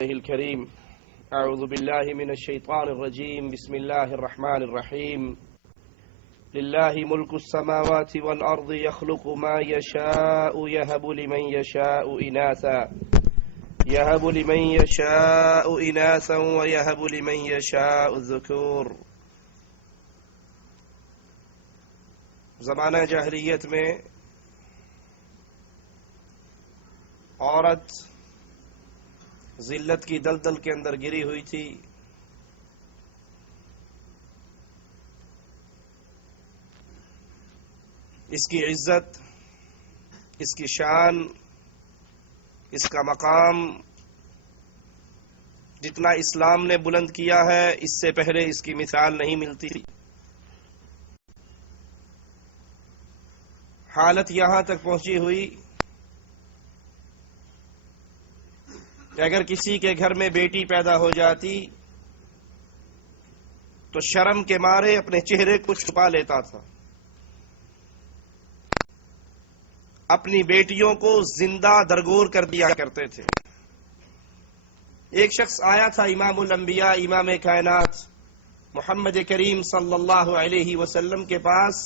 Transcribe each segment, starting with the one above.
الكريم أعوذ بالله من الشيطان الرجيم بسم الله الرحمن الرحيم لله ملك السماوات والأرض يخلق ما يشاء يهب لمن يشاء إناثا ويهب لمن يشاء الذكور. زمانہ جاہلیت میں عورت ذلت کی دلدل کے اندر گری ہوئی تھی. اس کی عزت، اس کی شان، اس کا مقام جتنا اسلام نے بلند کیا ہے اس سے پہلے اس کی مثال نہیں ملتی. حالت یہاں تک پہنچی ہوئی کہ اگر کسی کے گھر میں بیٹی پیدا ہو جاتی تو شرم کے مارے اپنے چہرے کو چھپا لیتا تھا. اپنی بیٹیوں کو زندہ درگور کر دیا کرتے تھے. ایک شخص آیا تھا امام الانبیاء، امام کائنات محمد کریم صلی اللہ علیہ وسلم کے پاس.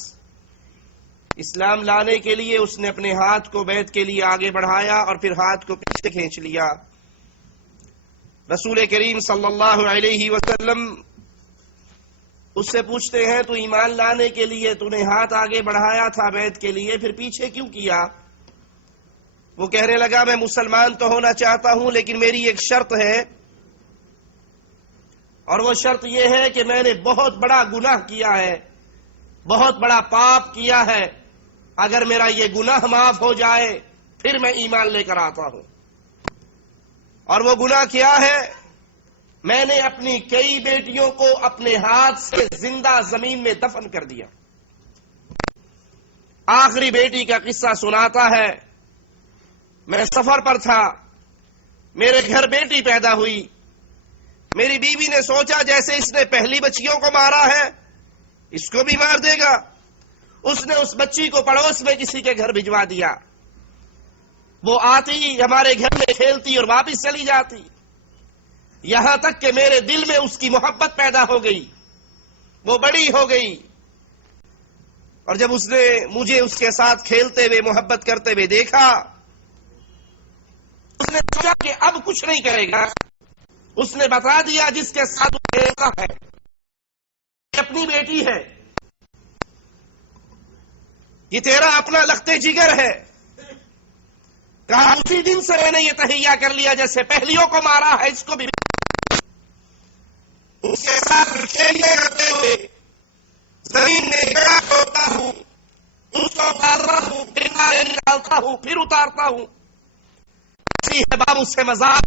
اسلام لانے کے لیے اس نے اپنے ہاتھ کو بیعت کے لیے آگے بڑھایا اور پھر ہاتھ کو پیچھے کھینچ لیا. رسول کریم صلی اللہ علیہ وسلم اس سے پوچھتے ہیں تو ایمان لانے کے لیے تو نے ہاتھ آگے بڑھایا تھا بیعت کے لیے، پھر پیچھے کیوں کیا؟ وہ کہنے لگا میں مسلمان تو ہونا چاہتا ہوں لیکن میری ایک شرط ہے، اور وہ شرط یہ ہے کہ میں نے بہت بڑا گناہ کیا ہے، بہت بڑا پاپ کیا ہے. اگر میرا یہ گناہ معاف ہو جائے پھر میں ایمان لے کر آتا ہوں. اور وہ گناہ کیا ہے؟ میں نے اپنی کئی بیٹیوں کو اپنے ہاتھ سے زندہ زمین میں دفن کر دیا. آخری بیٹی کا قصہ سناتا ہے. میں سفر پر تھا، میرے گھر بیٹی پیدا ہوئی. میری بیوی نے سوچا جیسے اس نے پہلی بچیوں کو مارا ہے اس کو بھی مار دے گا. اس نے اس بچی کو پڑوس میں کسی کے گھر بھجوا دیا. وہ آتی ہمارے گھر میں کھیلتی اور واپس چلی جاتی، یہاں تک کہ میرے دل میں اس کی محبت پیدا ہو گئی. وہ بڑی ہو گئی اور جب اس نے مجھے اس کے ساتھ کھیلتے ہوئے محبت کرتے ہوئے دیکھا، اس نے سوچا کہ اب کچھ نہیں کرے گا. اس نے بتا دیا جس کے ساتھ وہ کھیلتا ہے اپنی بیٹی ہے، یہ تیرا اپنا لختے جگر ہے. کہا اسی دن سے میں نے یہ تہیہ کر لیا جیسے پہلیوں کو مارا ہے اس کو بھی. اس کے ساتھ کھیلنے کرتے ہوئے زمین میں گڑا کھودتا ہوں، اس کو اتارتا ہوں، پھر نکالتا ہوں، پھر اتارتا ہوں. اسی ہے بابو سے مذاق.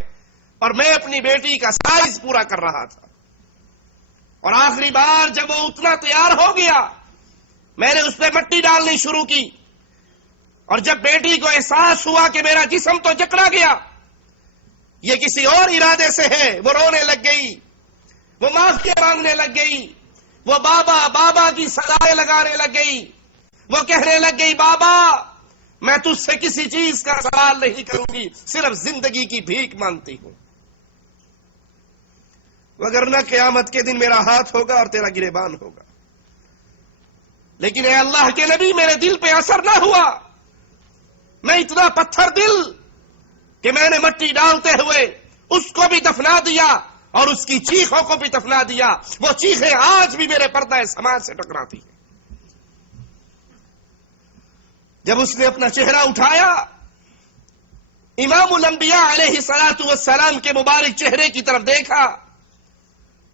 اور میں اپنی بیٹی کا سائز پورا کر رہا تھا. اور آخری بار جب وہ اتنا تیار ہو گیا میں نے اس پہ مٹی ڈالنی شروع کی. اور جب بیٹی کو احساس ہوا کہ میرا جسم تو جکڑا گیا، یہ کسی اور ارادے سے ہے، وہ رونے لگ گئی، وہ معافی مانگنے لگ گئی، وہ بابا بابا کی صدائیں لگانے لگ گئی. وہ کہنے لگ گئی بابا میں تجھ سے کسی چیز کا سوال نہیں کروں گی، صرف زندگی کی بھیک مانگتی ہوں، وگرنہ قیامت کے دن میرا ہاتھ ہوگا اور تیرا گریبان ہوگا. لیکن اے اللہ کے نبی میرے دل پہ اثر نہ ہوا. میں اتنا پتھر دل کہ میں نے مٹی ڈالتے ہوئے اس کو بھی دفنا دیا اور اس کی چیخوں کو بھی دفنا دیا. وہ چیخیں آج بھی میرے پردہ سماج سے ٹکراتی ہیں. جب اس نے اپنا چہرہ اٹھایا، امام الانبیاء علیہ الصلوۃ والسلام کے مبارک چہرے کی طرف دیکھا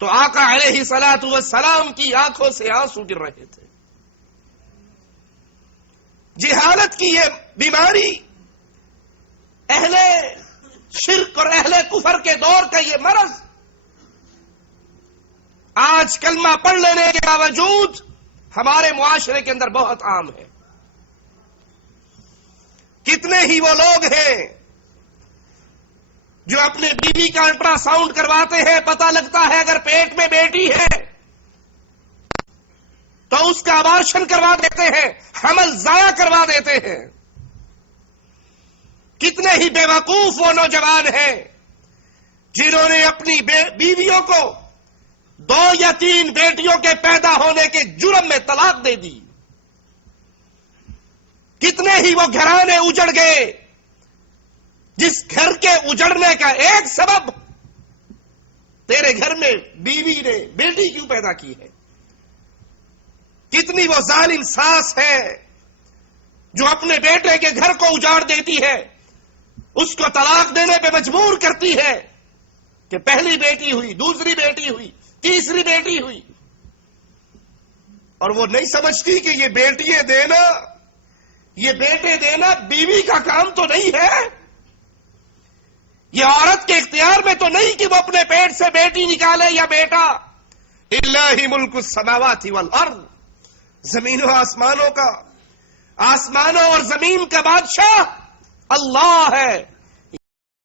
تو آقا علیہ الصلوۃ والسلام کی آنکھوں سے آنسو گر رہے تھے. جہالت کی یہ بیماری، اہل شرک اور اہل کفر کے دور کا یہ مرض آج کلمہ پڑھ لینے کے باوجود ہمارے معاشرے کے اندر بہت عام ہے. کتنے ہی وہ لوگ ہیں جو اپنے بیوی کا الٹرا ساؤنڈ کرواتے ہیں، پتہ لگتا ہے اگر پیٹ میں بیٹی ہے تو اس کا ابارشن کروا دیتے ہیں، حمل ضائع کروا دیتے ہیں. کتنے ہی بے وقوف وہ نوجوان ہیں جنہوں نے اپنی بیویوں کو 2 یا 3 بیٹیوں کے پیدا ہونے کے جرم میں طلاق دے دی. کتنے ہی وہ گھرانے اجڑ گئے جس گھر کے اجڑنے کا ایک سبب تیرے گھر میں بیوی نے بیٹی کیوں پیدا کی ہے. کتنی وہ ظالم ساس ہے جو اپنے بیٹے کے گھر کو اجاڑ دیتی ہے، اس کو طلاق دینے پہ مجبور کرتی ہے کہ پہلی بیٹی ہوئی، دوسری بیٹی ہوئی، تیسری بیٹی ہوئی، اور وہ نہیں سمجھتی کہ یہ بیٹیاں دینا، یہ بیٹے دینا بیوی کا کام تو نہیں ہے. یہ عورت کے اختیار میں تو نہیں کہ وہ اپنے پیٹ سے بیٹی نکالے یا بیٹا. للہ ملک السماوات والارض، زمین و آسمانوں کا، آسمانوں اور زمین کا بادشاہ اللہ ہے.